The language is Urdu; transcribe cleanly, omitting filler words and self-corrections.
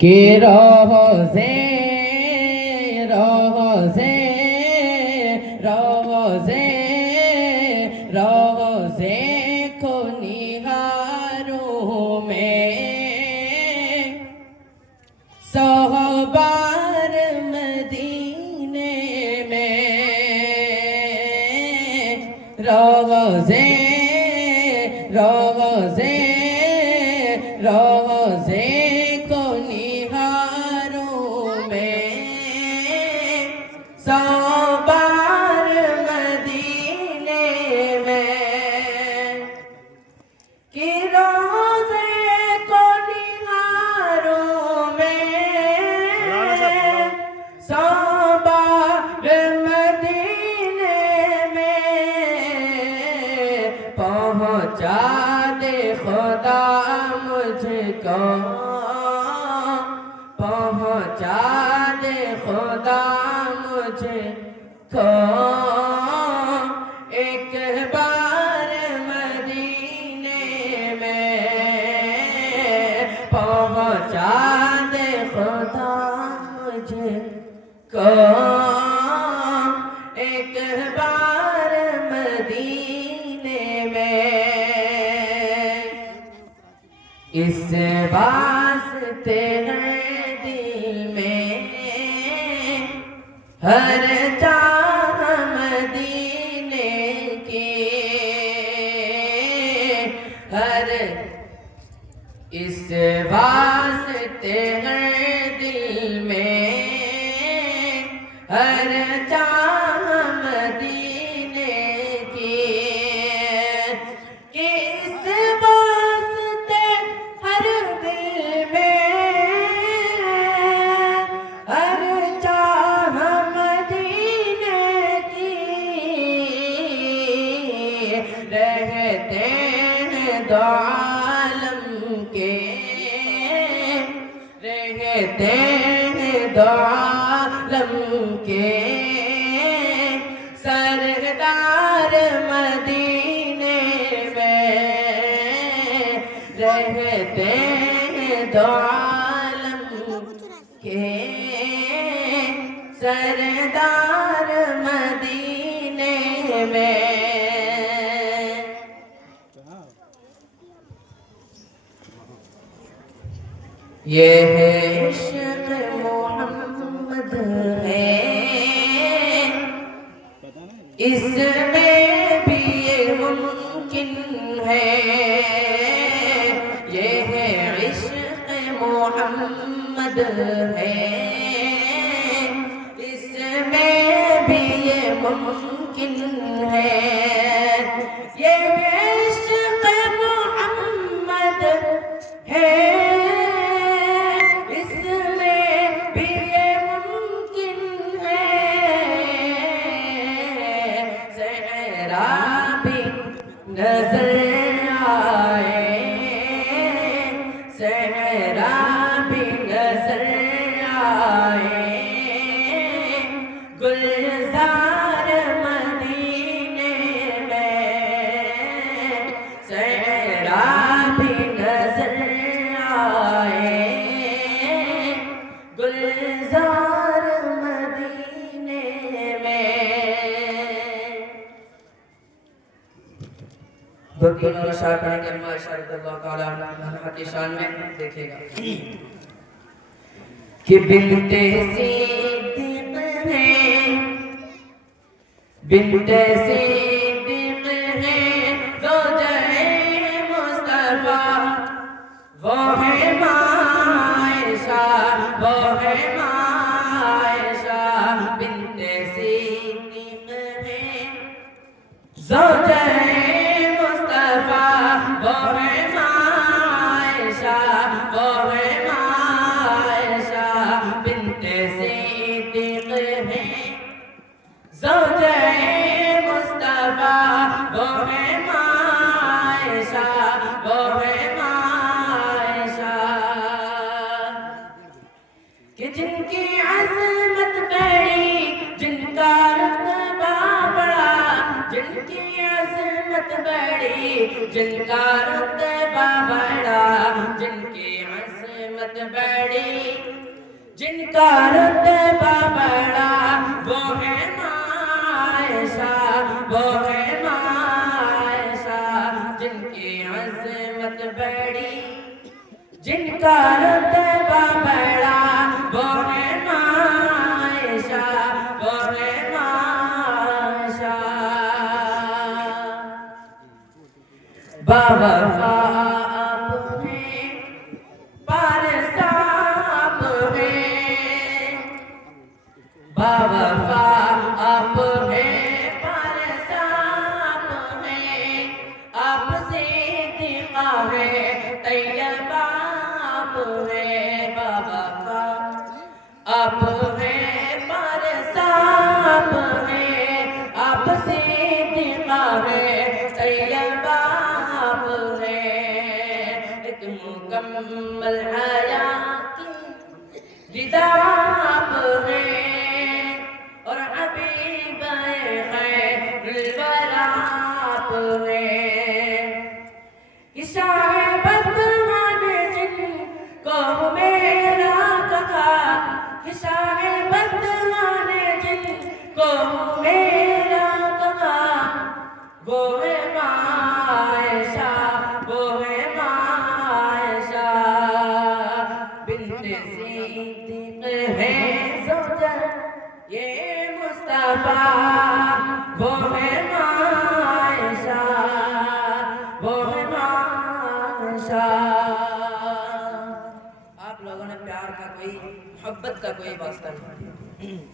کہ روزے روزے روزے روزے کو نگاروں میں صحبار مدینے میں روزے روزے روزے کو نگاروں میں صحبار مدینے میں کہ روزے کو نگاروں میں صحبار مدینے میں پہنچا دے خدا مجھ کو پہنچا دے خدا مجھ کو ایک بار مدینے میں پہنچا دے خدا مجھ کو ایک بار مدینے میں اس واسطے ہے دل میں ہر چاہ مدینے کی ہر اس واسطے ہے دل میں ہر چاہ مدینے کی اس واسطے ہر دل میں ہر چاہ مدینے کی رہتے ہیں دو عالم کے رہتے ہیں دو عالم کے سردار مدینے میں رہتے ہیں دو عالم کے سردار مدینے میں یہ ہے عشق محمد ہے اس میں بھی یہ ممکن ہے یہ ہے عشق محمد ہے اس میں بھی یہ ممکن ہے یہ عشق محمد ہے نظر آئے صحرا بھی نظر آئے گلزار مدینے میں صحرا بھی نظر آئے گلزار مدینے میں دونوں اشعار پڑھیں گے اما اشعار اللہ تعالیٰ عنہ کی شان میں دیکھے گا کہ بنت صدیق ہے بنت صدیق ہے زوجہ مصطفیٰ وہ ہے ماں عائشہ وہ ہے ماں عائشہ بنت صدیق ہے زوجہ وہ ہے ماں عائشہ وہ ہے ماں عائشہ بنت صدیق ہے زوجہ مصطفیٰ وہ ہے ماں عائشہ وہ ہے ماں عائشہ کہ جن کی عظمت بڑی جن کا رتبہ بڑا جن کی عظمت بڑی جن کا رتبہ بڑا جن کی عظمت عظمت بڑی جن کا رتبہ بڑا وہ ہے عائشہ وہ ہے عائشہ جن کی عظمت بڑی جن کا رتبہ بڑا وہ ہے عائشہ وہ ہے عائشہ باوفا آپ ہیں پارسا آپ ہیں باوفا آپ ہیں پارسا آپ ہیں آپ صدیقہ ہیں طیبہ آپ ہیں باوفا آپ ہیں پارسا آپ ہیں آپ صدیقہ ہیں طیبہ آپ ہیں ایک مکمل حیات کی رضا آپ ہیں اور حبیب خیر الورا آپ ہیں کہ شاہ بدوان جن کو میرا کہا کہ شاہ بدوان جن کو میرا کہا وہ ہے عائشہ وہ ہے عائشہ بنت صدیق ہے زوجہ یہ مصطفیٰ وہ ہے عائشہ وہ ہے عائشہ آپ لوگوں نے پیار کا کوئی محبت کا کوئی واسطہ نہیں